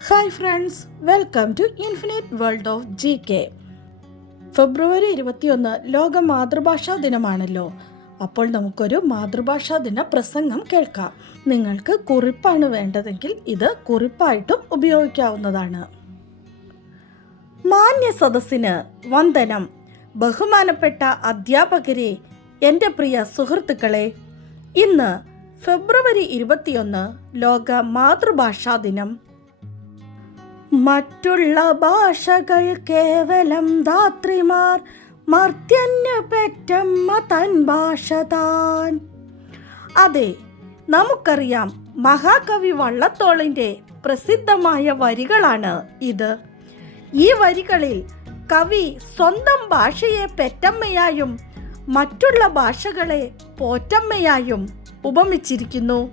Hi friends welcome to infinite world of G K ഫെബ്രുവരി ഇരുപത്തിയൊന്ന് ലോക മാതൃഭാഷാ ദിനമാണല്ലോ. അപ്പോൾ നമുക്കൊരു മാതൃഭാഷാ ദിന പ്രസംഗം കേൾക്കാം. നിങ്ങൾക്ക് കുറിപ്പാണ് വേണ്ടതെങ്കിൽ ഇത് കുറിപ്പായിട്ടും ഉപയോഗിക്കാവുന്നതാണ്. മാന്യ സദസ്സിന് വന്ദനം. ബഹുമാനപ്പെട്ട അധ്യാപകരെ എന്റെ പ്രിയ സുഹൃത്തുക്കളെ ഇന്ന് ഫെബ്രുവരി ഇരുപത്തിയൊന്ന് ലോക മാതൃഭാഷാ ദിനം. മറ്റുള്ള ഭാഷകൾ കേവലം ധാത്രിമാർ മർത്യന് പെറ്റമ്മ തൻ ഭാഷ താൻ. അതെ നമുക്കറിയാം മഹാകവി വള്ളത്തോളിന്റെ പ്രസിദ്ധമായ വരികളാണ് ഇത്. ഈ വരികളിൽ കവി സ്വന്തം ഭാഷയെ പെറ്റമ്മയായും മറ്റുള്ള ഭാഷകളെ പോറ്റമ്മയായും ഉപമിച്ചിരിക്കുന്നു.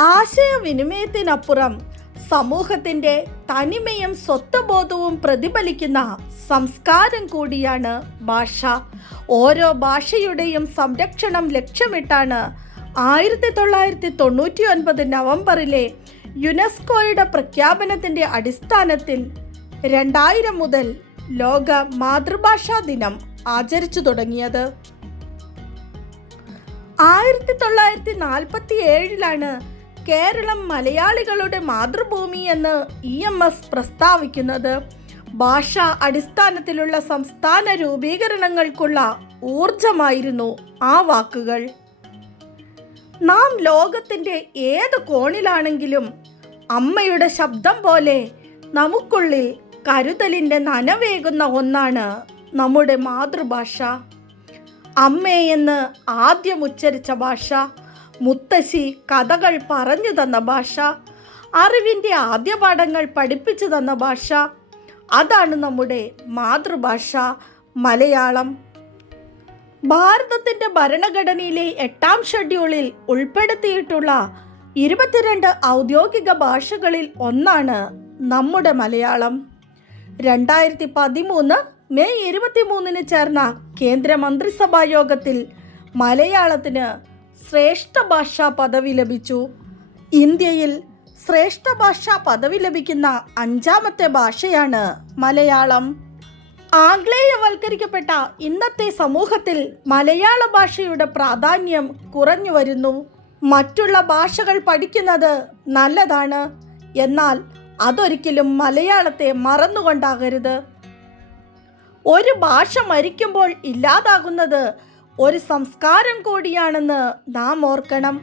ആശയവിനിമയത്തിനപ്പുറം സമൂഹത്തിന്റെ തനിമയും സ്വത്വബോധവും പ്രതിഫലിക്കുന്ന സംസ്കാരം കൂടിയാണ് ഭാഷ. ഓരോ ഭാഷയുടെയും സംരക്ഷണം ലക്ഷ്യമിട്ടാണ് ആയിരത്തി തൊള്ളായിരത്തി തൊണ്ണൂറ്റി ഒൻപത് നവംബറിലെ യുനെസ്കോയുടെ പ്രഖ്യാപനത്തിന്റെ അടിസ്ഥാനത്തിൽ രണ്ടായിരം മുതൽ ലോക മാതൃഭാഷാ ദിനം ആചരിച്ചു തുടങ്ങിയത്. ആയിരത്തി തൊള്ളായിരത്തി നാൽപ്പത്തി ഏഴിലാണ് കേരളം മലയാളികളുടെ മാതൃഭൂമി എന്ന് ഇ എം എസ് പ്രസ്താവിക്കുന്നത്. ഭാഷ അടിസ്ഥാനത്തിലുള്ള സംസ്ഥാന രൂപീകരണങ്ങൾക്കുള്ള ഊർജമായിരുന്നു ആ വാക്കുകൾ. നാം ലോകത്തിന്റെ ഏത് കോണിലാണെങ്കിലും അമ്മയുടെ ശബ്ദം പോലെ നമുക്കുള്ളിൽ കരുതലിന്റെ നനവേകുന്ന ഒന്നാണ് നമ്മുടെ മാതൃഭാഷ. അമ്മയെന്ന് ആദ്യം ഉച്ചരിച്ച ഭാഷ മുത്തശ്ശി കഥകൾ പറഞ്ഞു തന്ന ഭാഷ അറിവിന്റെ ആദ്യ പാഠങ്ങൾ പഠിപ്പിച്ചു തന്ന ഭാഷ അതാണ് നമ്മുടെ മാതൃഭാഷ മലയാളം. ഭാരതത്തിന്റെ ഭരണഘടനയിലെ എട്ടാം ഷെഡ്യൂളിൽ ഉൾപ്പെടുത്തിയിട്ടുള്ള ഇരുപത്തിരണ്ട് ഔദ്യോഗിക ഭാഷകളിൽ ഒന്നാണ് നമ്മുടെ മലയാളം. രണ്ടായിരത്തി പതിമൂന്ന് മെയ് ഇരുപത്തിമൂന്നിന് ചേർന്ന കേന്ദ്ര മന്ത്രിസഭാ യോഗത്തിൽ മലയാളത്തിന് ശ്രേഷ്ഠ ഭാഷാ പദവി ലഭിച്ചു. ഇന്ത്യയിൽ ശ്രേഷ്ഠ ഭാഷാ പദവി ലഭിക്കുന്ന അഞ്ചാമത്തെ ഭാഷയാണ് മലയാളം. ആംഗ്ലേയവൽക്കരിക്കപ്പെട്ട ഇന്നത്തെ സമൂഹത്തിൽ മലയാള ഭാഷയുടെ പ്രാധാന്യം കുറഞ്ഞു വരുന്നു. മറ്റുള്ള ഭാഷകൾ പഠിക്കുന്നത് നല്ലതാണ്. എന്നാൽ അതൊരിക്കലും മലയാളത്തെ മറന്നുകൊണ്ടാകരുത്. ഒരു ഭാഷ മരിക്കുമ്പോൾ ഇല്ലാതാകുന്നത് ഒരു സംസ്കാരം കൂടിയാണെന്ന് നാം ഓർക്കണം.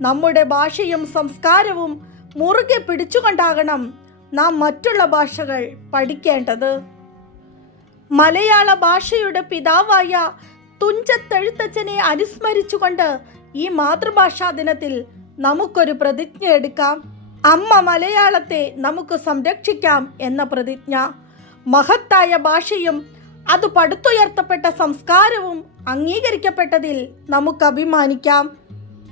നമ്മുടെ ഭാഷയും സംസ്കാരവും മുറുകെ പിടിച്ചുകൊണ്ടാകണം നാം മറ്റുള്ള ഭാഷകൾ പഠിക്കേണ്ടത്. മലയാള ഭാഷയുടെ പിതാവായ തുഞ്ചത്തെഴുത്തച്ഛനെ അനുസ്മരിച്ചുകൊണ്ട് ഈ മാതൃഭാഷാ ദിനത്തിൽ നമുക്കൊരു പ്രതിജ്ഞ എടുക്കാം. അമ്മ മലയാളത്തെ നമുക്ക് സംരക്ഷിക്കാം എന്ന പ്രതിജ്ഞ. മഹത്തായ ഭാഷയും അത് പടുത്തുയർത്തപ്പെട്ട സംസ്കാരവും അംഗീകരിക്കപ്പെട്ടതിൽ നമുക്ക് അഭിമാനിക്കാം.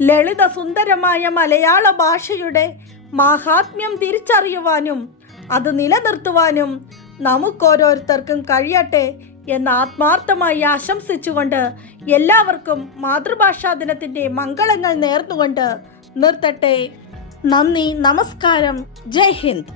ലളിത സുന്ദരമായ മലയാള ഭാഷയുടെ മാഹാത്മ്യം തിരിച്ചറിയുവാനും അത് നിലനിർത്തുവാനും നമുക്കോരോരുത്തർക്കും കഴിയട്ടെ എന്ന് ആത്മാർത്ഥമായി ആശംസിച്ചുകൊണ്ട് എല്ലാവർക്കും മാതൃഭാഷാ ദിനത്തിന്റെ മംഗളങ്ങൾ നേർന്നുകൊണ്ട് നിർത്തട്ടെ. നന്ദി നമസ്കാരം. ജയ് ഹിന്ദ്.